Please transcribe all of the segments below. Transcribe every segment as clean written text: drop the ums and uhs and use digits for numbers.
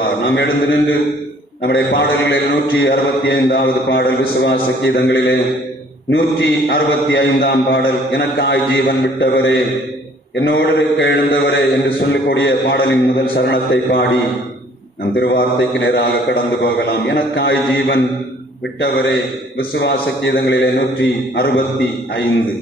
நாம் எழுந்து நின்று நம்முடைய பாடல்களில் 165வது பாடல் விசுவாச கீதங்களிலே 165ஆம் பாடல் எனக்காய் ஜீவன் விட்டவரே என்னோடு இருக்க எழுந்தவரே என்று சொல்லக்கூடிய பாடலின் முதல் சரணத்தை பாடி நம் திருவார்த்தைக்கு நேராக கடந்து போகலாம். எனக்காய் ஜீவன் விட்டவரே விசுவாச கீதங்களிலே 165.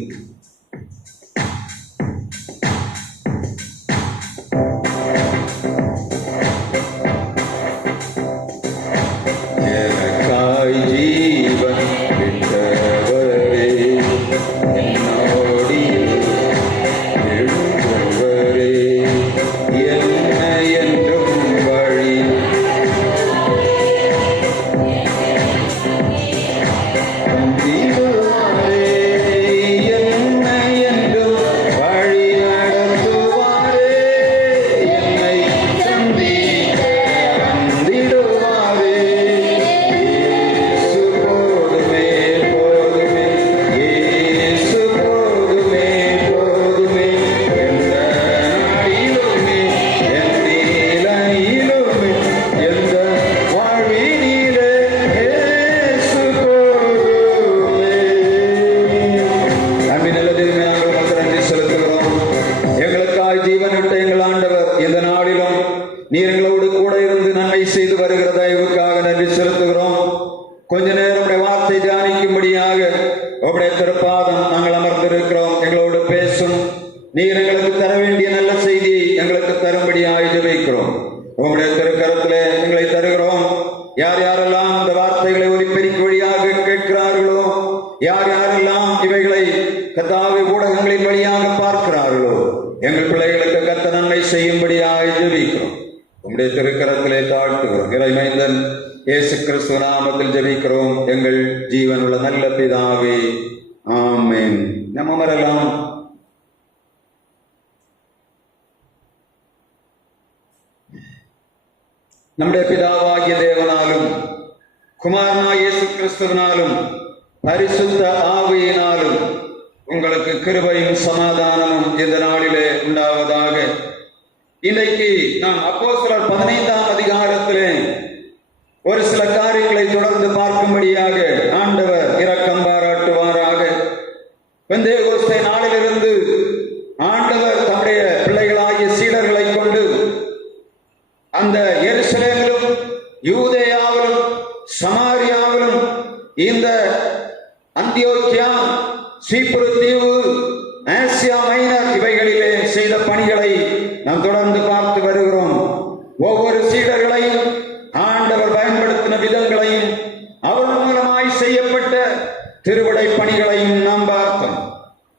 நீங்களோடு கூட இருந்து நன்மை செய்து வருகிற தயவுக்காக நன்றி செலுத்துகிறோம். கொஞ்ச நேரம் உடைய வார்த்தை தியானிக்கும்படியாக உடைய திருப்பாதம் நாங்கள் அமர்ந்திருக்கிறோம். எங்களோடு பேசும் நீர் எங்களுக்கு தர வேண்டிய நல்ல செய்தியை எங்களுக்கு தரும்படியாக ஜெபிக்கிறோம். உங்களுடைய திருக்கரத்திலே எங்களை தருகிறோம். யார் யாரெல்லாம் இந்த வார்த்தைகளை ஒலிபெருக்கி வழியாக கேட்கிறார்களோ, யார் யாரெல்லாம் இவைகளை கர்த்தாவே ஊடகங்களின் வழியாக பார்க்கிறார்களோ, எங்கள் பிள்ளைகளுக்கு கர்த்தர் நன்மை செய்யும்படியாக ஜெபிக்கிறோம். உம்முடைய திருக்கரத்திலே தாழ்த்துகிறோம். இறைமைந்தன் இயேசு கிறிஸ்து நாமத்தில் ஜெபிக்கிறோம் எங்கள் ஜீவனுள்ள நல்ல பிதாவே, ஆமென். நம்ம அமரலாம். நம்முடைய பிதாவாகிய தேவனாலும் குமாரனாகிய இயேசு கிறிஸ்துவினாலும் பரிசுத்த ஆவியினாலும் உங்களுக்கு கிருபையும் சமாதானமும் இந்த நாளிலே உண்டாவதாக. இன்றைக்கு நாம் அப்போஸ்தலர் 15ஆம் அதிகாரத்திலே ஒரு சில காரியங்களை தொடர்ந்து பார்க்கும்படியாக ஆண்டவர் இரக்கம் பாராட்டுவாராக. பெந்தேகோஸ்தே நாளிலிருந்து ஆண்டவர் தம்முடைய பிள்ளைகளாகிய சீடர்களை கொண்டு அந்த எருசலேமிலும் யூதேயாவிலும் சமாரியாவிலும் இந்த அந்தியோக்கியா, சீப்புரு தீவு, ஆசியா மைனர் இவைகளிலே செய்த பணிகளை நாம் தொடர்ந்து பார்த்து வருகிறோம். ஒவ்வொரு சீடர்களையும் ஆண்டவர் பயன்படுத்தின விதங்களையும் அவர்கள் மூலமாய் செய்யப்பட்ட திருவிடை பணிகளையும் நாம் பார்த்தோம்.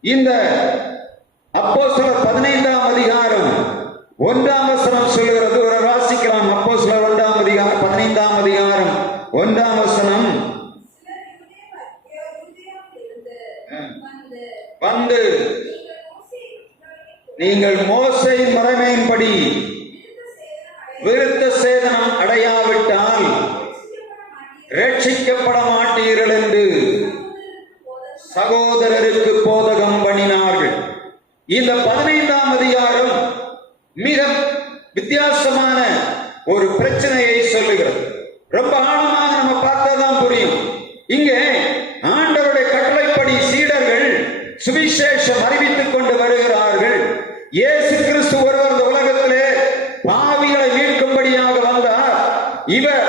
இந்த அப்போஸ்தலர் 15ஆம் அதிகாரம் 1ஆம் வசனம் சொல்கிறது. ஒரு வாசிக்கலாம். அப்போஸ்தலர் 1ஆம் அதிகாரம் 15ஆம் அதிகாரம் 1ஆம் வசனம். வந்து நீங்கள் மோசேயின் முறைமையின்படி விருத்த சேதனம் அடையாவிட்டால் ரட்சிக்கப்பட மாட்டீர்கள் என்று சகோதரருக்கு போதகம் பண்ணினார்கள். இந்த 15ஆம் அதிகாரம் மிக வித்தியாசமான ஒரு பிரச்சனையை சொல்லுகிறது. ரொம்ப ஆழமாக நம்ம பார்த்தாதான் புரியும். இங்கே ஆண்டவருடைய கட்டளைப்படி சீடர்கள் சுவிசேஷம் அறிவித்துக் கொண்டு வருகிறார்கள். இயேசு கிறிஸ்து ஒருவர் இந்த உலகத்திலே பாவிகளை மீட்கும்படியாக வந்தார். இவர்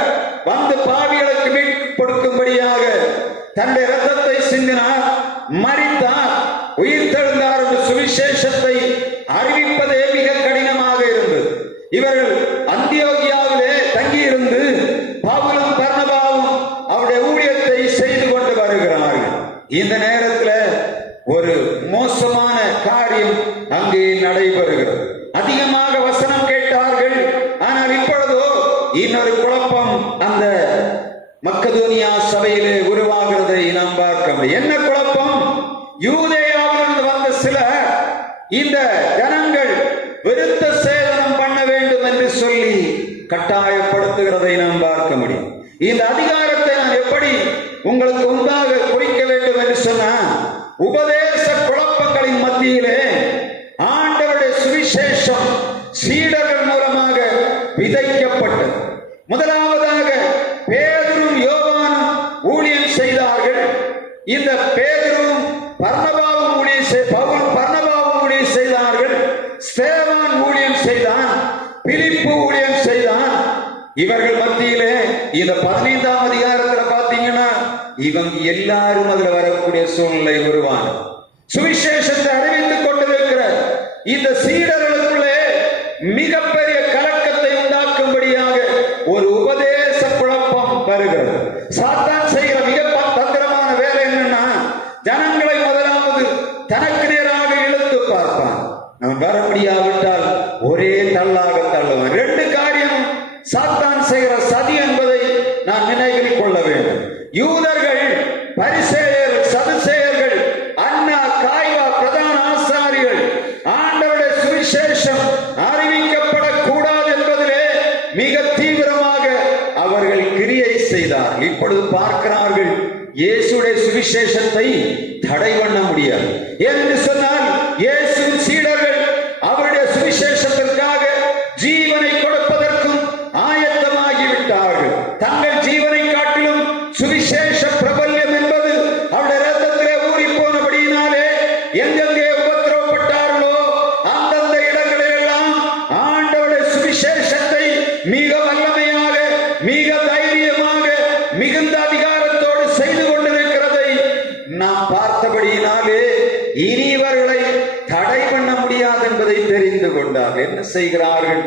வந்து பாவிகளுக்கு மீட்பு கொடுக்கும்படியாக தன்னுடைய இரத்தத்தை சிந்தினார், மரித்தார், உயிர் தெழுந்தார் என்ற சுவிசேஷத்தை அறிவிப்பதே மிக கடினமாக இருந்தது. இவர்கள் அந்தியோகியாவிலே தங்கியிருந்து பவுலும் பர்னபாவும் அவருடைய ஊழியத்தை செய்து கொண்டு வருகிறார்கள். இந்த நேரத்தில் ஒரு மோசமான காரியம் அங்கே நடைபெறுகிறது. அதிகமாக வசனம் கேட்டார்கள். ஆனால் இப்பொழுதோ இன்னொரு குழப்பம் அந்த மக்கதோனியா சபையிலே உருவாகிறதை நாம் பார்க்க முடியும். என்ன குழப்பம்? யூதேயாவிலிருந்து வந்த சிலர் இந்த ஜனங்கள் விருத்த சேதனம் பண்ண வேண்டும் என்று சொல்லி கட்டாயப்படுத்துகிறதை நாம் பார்க்க முடியும். இந்த அதிகாரத்தை நான் எப்படி உங்களுக்கு முன்பாக குறிக்க வேண்டும் என்று சொன்னா, உபதேச குழப்பங்களின் மத்தியிலே ஆண்டவருடைய சுவிசேஷம் சீடர்கள் மூலமாக விதைக்கப்பட்டது. முதலாவதாக பேதுரும் யோவானும் ஊழியம் செய்தார்கள். இந்த பேதுரும் பர்னபாவும் ஊழியம் செய்தார்கள். ஸ்தேவான் ஊழியம் செய்தான். பிலிப்பு ஊழியம் செய்தான். இவர்கள் மத்தியிலே இந்த 15ஆம் அதிகாரத்துல பாத்தீங்கன்னா இவங்க எல்லாரும் அதுல வரக்கூடிய சூழ்நிலை உருவான சுவிசேஷத்தை அறிவித்துக் கொண்டிருக்கிற இந்த சீடர்களுக்குள்ளே மிகப்பெரிய கலக்கத்தை உண்டாக்கும்படியாக ஒரு உபதேச குழப்பம் வருகிறது. சாத்தான் செய்கிற மிக தந்திரமான வேலை என்னன்னா, ஜனங்களை முதலாவது தனக்கு நேராக இழுத்து பார்ப்பான். அவன் வர முடியாவிட்டால் ஒரே தள்ளாக தள்ளுவான். 2 காரியம் சாத்தான் செய்கிற சதி என்பதை நான் நினைவில் கொள்ள வேண்டும். யூதர்கள், பரிசேயர், சதுசேயர்கள், அன்னா, காய்வா, பிரதான ஆசாரிகள் ஆண்டவருடைய சுவிசேஷம் அறிவிக்கப்படக்கூடாது என்பதிலே மிக தீவிரமாக அவர்கள் கிரியை செய்தார். இப்பொழுது பார்க்கிறார்கள், இயேசுடைய சுவிசேஷத்தை தடை பண்ண முடியாது என்று சொன்னால், இயேசுவின் சீடர்கள் அவருடைய சுவிசேஷத்திற்காக ஜீவனை கொடுப்பதற்கும் ஆயத்தமாகிவிட்டார்கள். தங்கள் ஜீவனை காட்டிலும் சுவிசேஷ பிரபல்யம் என்பது அவருடைய ரத்தத்திலே ஊறி போனபடியினாலே எங்கெங்கே உபத்திரவப்பட்டார்களோ அந்தந்த இடங்களிலெல்லாம் ஆண்டவருடைய சுவிசேஷத்தை மிக வல்லமையாக, மிக தைரியமாக, மிகுந்த அதிகாரத்தோடு செய்து கொண்டிருக்கிறதை நாம் பார்த்தபடியினாலே இனி இவர்களை தடை பண்ண முடியாது என்பதை தெரிந்து கொண்டார்கள். என்ன செய்கிறார்கள்?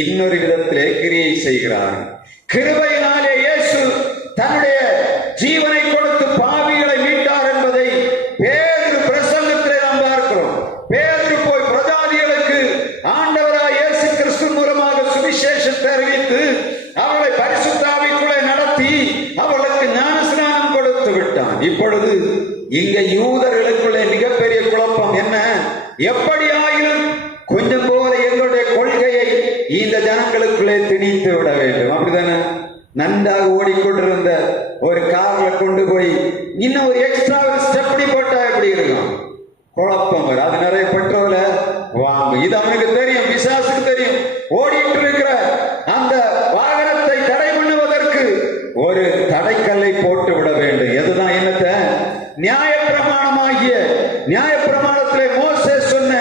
இன்னொரு விதத்திலே கிரியை செய்கிறார்கள். கிருபையினாலே இயேசு தன்னுடைய ஜீவனை கொடுத்து பாவிகளை மீட்டார் என்பதை பேதுரு பிரசங்கத்திலே நாம் பார்க்கிறோம். பேதுரு போய் பிரஜாதிகளுக்கு ஆண்டவராய் இயேசு கிறிஸ்து மூலமாக சுவிசேஷத்தை அறிவித்து அவர்களை பரிசுத்த ஆவிக்குள்ளே நடத்தி அவர்களுக்கு ஞானஸ்நானம் கொடுத்து விட்டான். இப்பொழுது இங்க யூதர்களுக்குள்ளே மிகப்பெரிய குழப்பம் என்ன? எப்படி ஆயினும் கொஞ்சம் போல எங்களுடைய கொள்கையை இந்த ஜனங்களுக்குள்ளே திணித்து விட வேண்டும். அப்படித்தானே? நன்றாக ஓடிக்கொண்டிருந்த ஒரு கார்ல கொண்டு போய் இன்னும் ஒரு எக்ஸ்ட்ரா ஸ்டெப்டி போட்டா எப்படி இருக்கும்? குழப்பம் வரும். அது நிறைய பெட்ரோல வாங்கும். இது அவனுக்கு தெரியும், பிசாசுக்கு தெரியும். ஓடிட்டு இருக்கிற அந்த வாகனத்தை தடை பண்ணுவதற்கு ஒரு தடைக்கல்லை போட்டு விட வேண்டும். எதுதான் என்னத்தை? நியாயப்பிரமாணமாகிய நியாயப்பிரமாணத்திலே மோசே சொன்ன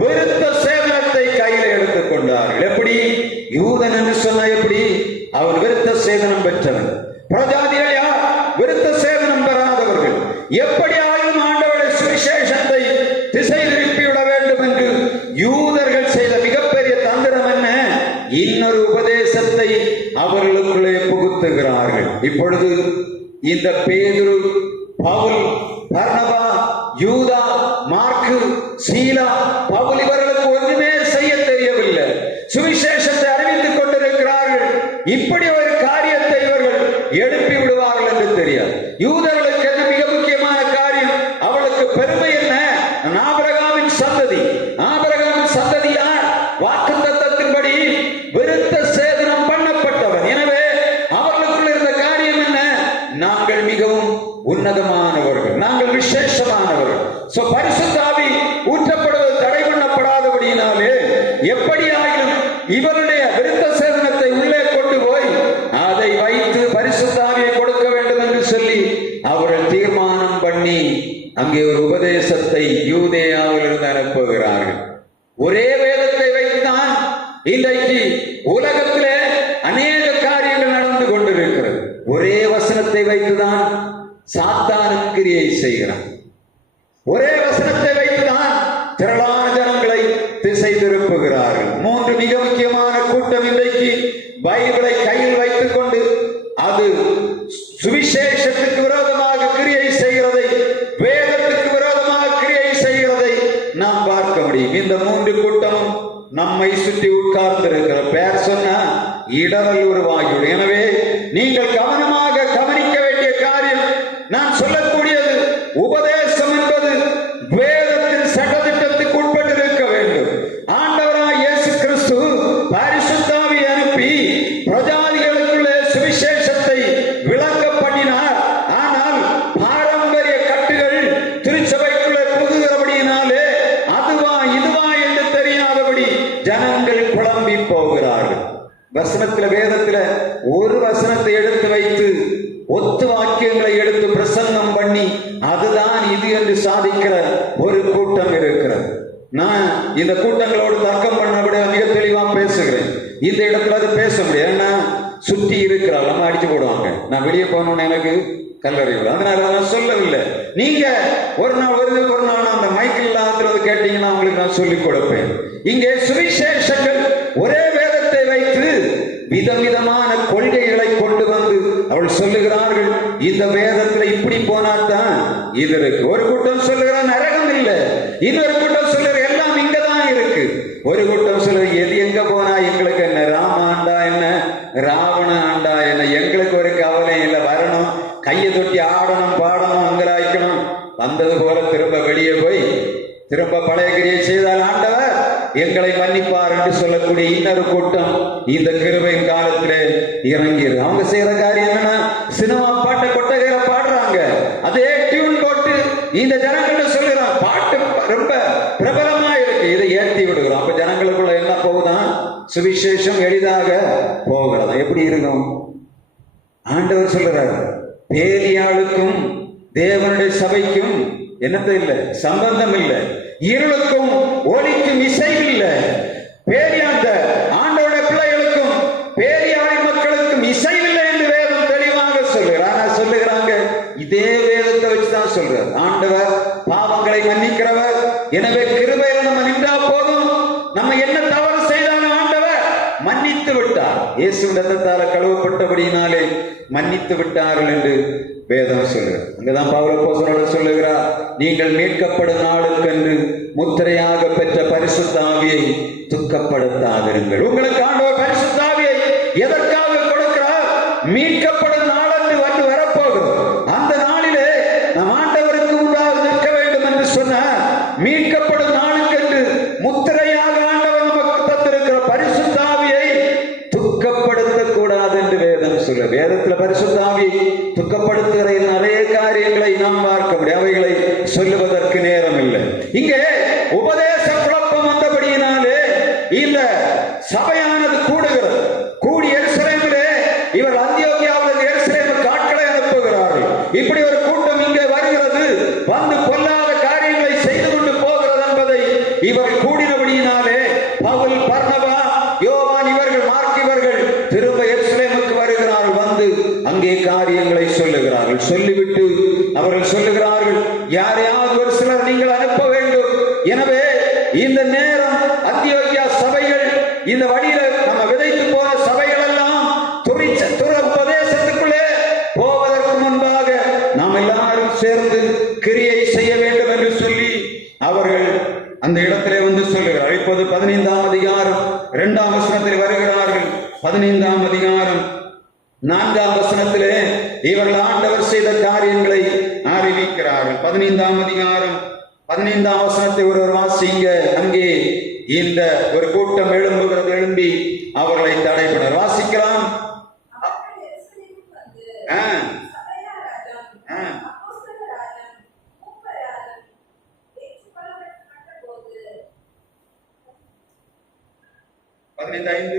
விருத்த சேதனத்தை கையில எடுத்துக் கொண்டார்கள். எப்படி? யூதன் என்று சொன்ன எப்படி? அவன் விருத்த சேதனம் பெற்றவன். பிரஜாதிகள் யார்? விருத்த சேதனம் பெறாதவர்கள். எப்படி ஆயும் ஆண்டவருடைய சுவிசேஷத்தை திசை திருப்பிவிட வேண்டும் என்று யூதர்கள் செய்த மிகப்பெரிய தந்திரம் என்ன? இன்னொரு உபதேசத்தை அவர்களுக்குள்ளே புகுத்துகிறார்கள். இப்பொழுது இந்த பேதுரு, பவுல், பர்னபா, யூதா, மார்க்கு, சீலா, பவுல் இவர்களுக்கு ஒன்றுமே செய்ய தெரியவில்லை. சுவிசேஷத்தை அறிவித்துக் கொண்டிருக்கிறார்கள். இப்படி ஒரு காரியத்தை இவர்கள் எழுப்பி விடுவார்கள் என்று தெரியாது. யூதர்களுக்கு என்ன மிக முக்கியமான காரியம்? அவளுக்கு பெருமை என்ன? ஆபிரகாமின் சந்ததி. ஆபிரகாமின் சந்ததி யார்? வாக்குத்தத்தத்தின்படி விருத்த சேதனம் பண்ணப்பட்டவன். எனவே அவர்களுக்குள்ள இருந்த காரியம் என்ன? நாங்கள் மிகவும் உன்னதமானவர்கள், நாங்கள் விசேஷமானவர்கள். பரிசுத்த ஆவி ஊற்றப்படுவது தடை பண்ணப்படாதபடியினாலே எப்படி ஆயினும் இவருடைய விருத்த சேதனத்தை உள்ளே கொண்டு போய் அதை வைத்து பரிசுத்த ஆவியை கொடுக்க வேண்டும் என்று சொல்லி அவர்கள் தீர்மானம் பண்ணி அங்கே ஒரு உபதேசத்தை யூதேயாவிலிருந்து அனுப்புகிறார்கள். ஒரே வேதத்தை வைத்துதான் இன்றைக்கு உலகத்திலே அநேக காரியங்கள் நடந்து கொண்டிருக்கிறது. ஒரே வசனத்தை வைத்துதான் சாத்தானும் கிரியை செய்கிறான். ஒரே வசனத்தை வைத்துதான் திரளான ஜனங்களை திசை திருப்புகிறார்கள். 3 மிக முக்கியமான கூட்டம் இன்றைக்கு பைபிளை கையில் வைத்துக் கொண்டு அது சுவிசேஷத்துக்கு விரோதமாக கிரியை செய்கிறதை, வேதத்துக்கு விரோதமாக கிரியை செய்கிறதை நாம் பார்க்க முடியும். இந்த 3 கூட்டமும் நம்மை சுற்றி உட்கார்ந்திருக்கிற பேர் சொன்ன இடரல் உருவாகிவிடும். எனவே நீங்கள் கவனமாக கவனிக்க வேண்டிய காரியம், நான் சொல்லக்கூடியது உபதேசம் என்பது வேதத்தின் சட்டதிட்டத்துக்கு உட்பட்டிருக்க வேண்டும். ஆண்டவராய் இயேசு கிறிஸ்து பரிசுத்த ஆவியை அனுப்பி பிரஜாதிகளுக்குள்ளே சுவிசேஷத்தை விளங்க பண்ணினார். ஆனால் பாரம்பரிய கட்டுகள் திருச்சபைக்குள்ளே புகுகிறபடியினாலே அதுவா இதுவா என்று தெரியாதபடி ஜனங்கள் குழம்பி போகிறார்கள். வசனத்துல, வேதத்துல ஒரு வசனத்தை எடுத்து வைத்து ஒத்து வாக்கியங்களை எடுத்து பிரசங்கம் பண்ணி அதுதான் இது என்று சாதிக்கிற ஒரு கூட்டம் இருக்கிறது. நான் இந்த கூட்டங்களோடு தர்க்கம் பண்ண விட மிக தெளிவா பேசுகிறேன். இந்த இடத்துல அது பேச முடியாது. ஏன்னா சுற்றி இருக்கிறாள் நம்ம அடிச்சு போடுவாங்க. நான் வெளியே போகணும்னு எனக்கு கல்லறிவு, அதனால நான் சொல்லவில்லை. நீங்க ஒரு நாள் அந்த மைக்கில் இல்லாத கேட்டீங்கன்னா உங்களுக்கு நான் சொல்லிக் கொடுப்பேன். இங்கே சுவிசேஷங்கள் ஒரே வேதத்தை வைத்து விதவிதமான கொள்கைகளை கொண்டு வந்து அவள் சொல்லுகிறார்கள், இந்த வேதத்துல இப்படி போனாதான் இது இருக்கு. ஒரு கூட்டம் சொல்லுகிற நரகம் இல்லை, இன்னொரு கூட்டம் சொல்லுகிற எல்லாம் இங்கதான் இருக்கு. ஒரு கூட்டம் சொல்லுற எது எங்க போனா எங்களுக்கு என்ன, ராம ஆண்டா என்ன, ராவண ஆண்டா என்ன, எங்களுக்கு ஒரு கவலை இல்லை, வரணும் கையை தொட்டி ஆடணும் பாடணும் அங்கலாய்க்கணும், வந்தது போல திரும்ப வெளியே போய் திரும்ப பழைய கிரியை செய்தால் ஆண்டவர் எங்களை மன்னிப்பார் என்று சொல்லக்கூடிய இன்னொரு கூட்டம் இந்த கிருபையின் காலத்திலே இறங்கியது. அவங்க செய்யற காரியம் என்னன்னா, சினிமா பாட்டை கொட்டகையில பாடுறாங்க, அதே டியூன் போட்டு இந்த ஜனங்கள் சொல்லுறான், பாட்டு ரொம்ப பிரபலமா இருக்கு, இதை ஏற்றி விடுகிறோம். அப்ப ஜனங்களுக்குள்ள என்ன போகுதான், சுவிசேஷம் எளிதாக போகிறதா. எப்படி இருக்கும்? ஆண்டவர் சொல்லுறாரு, பேரியாளுக்கும் தேவனுடைய சபைக்கும் என்னத்த இல்லை, சம்பந்தம் இல்லை, இருளுக்கும் ஒளிக்கும் இசை இல்லை. பேரியாண்ட ஆண்டவருடைய பிள்ளைகளுக்கும் பேரியாளின் மக்களுக்கும் இசை இல்லை என்று வேதம் தெளிவாக சொல்லுகிறார். சொல்லுகிறாங்க, இதே வேதத்தை வச்சுதான் சொல்றார். ஆண்டவர் பாவங்களை மன்னிக்கிறவர், எனவே கிருபையில நம்ம நின்றா போதும், நம்ம என்ன தவறு செய்தாலும் ஆண்டவர் மன்னித்து விட்டார். இயேசுவின் ரத்தத்தால கழுவப்பட்டபடியினாலே மன்னித்து விட்டார்கள் என்று வேதம் சொல்லுகிறார். அங்கதான் பவுல் அப்போஸ்தலர் சொல்லுகிறார், நீங்கள் மீட்கப்படும் நாளுக்கென்று முத்திரையாக பெற்ற பரிசுத்த ஆவியை துக்கப்படுத்தாதிருங்கள். உங்களுக்கு ஆண்டவர் பரிசுத்த ஆவியை எதற்காக கொடுக்கிறார்? மீட்கப்படும் நாள் என்று வந்து வரப்போகிறோம். அந்த நாளிலே நம் ஆண்டவருக்கு முன்பாக நிற்க வேண்டும் என்று சொன்னார். மீட்கப்படும் நாளுக்கென்று முத்திரையாக ஆண்டவர் நமக்கு தந்திருக்கிற பரிசுத்த ஆவியை துக்கப்படுத்த கூடாது என்று வேதம் சொல்ல. வேதத்துல பரிசுத்த ஆவியை துக்கப்படுத்துகிற நிறைய காரியங்களை நாம் பார்க்க முடியும், அவைகளை சொல்லுவதற்கு நேரம் இல்லை. இங்கே உபதேச குழப்பம் வந்தபடியினாலே இந்த சபையானது கூடுகிறது. கூடி எருசலேமிலே இவர் அந்தியோகியாவில் எருசலேமுக்கு ஆட்களை அனுப்புகிறார்கள். இப்படி ஒரு கூட்டம் இங்கே வருகிறது, வந்து பொல்லாத காரியங்களை செய்து கொண்டு போகிறது என்பதை இவர் கூடினபடியினாலே பவுல், பர்னபா, யோவான் இவர்கள், மார்க் இவர்கள் திரும்ப எருசலேமுக்கு வருகிறார்கள். வந்து அங்கே காரியங்களை சொல்லுகிறார்கள். சொல்லிவிட்டு அவர்கள் சொல்லுகிறார்கள், யாரையாவது ஒரு சிலர் நீங்கள் அனுப்ப வேண்டும். எனவே இந்த நேரம் அந்தியோகியா சபைகள், இந்த வழியில நம்ம விதைத்து போன சபைகள் எல்லாம் உபதேசத்துக்குள்ளே போவதற்கு முன்பாக நாம் எல்லாரும் சேர்ந்து கிரியை செய்ய வேண்டும் என்று சொல்லி அவர்கள் அந்த இடத்திலே வந்து சொல்லுகிறார். இப்போது 15ஆம் அதிகாரம் 2ஆம் வசனத்தில் வருகிறார்கள். 15ஆம் அதிகாரம் 4ஆம் வசனத்திலே இவர்கள் ஆண்டவர் செய்த காரியங்களை அறிவிக்கிறார்கள். 15ஆம் அதிகாரம் 15ஆம் வசனத்தை ஒருவர் வாசிங்க. அங்கே இந்த ஒரு கூட்டம் எழும்புகிறது, எழும்பி அவர்களை தடைபடுறார். வாசிக்கலாம். பதினைந்து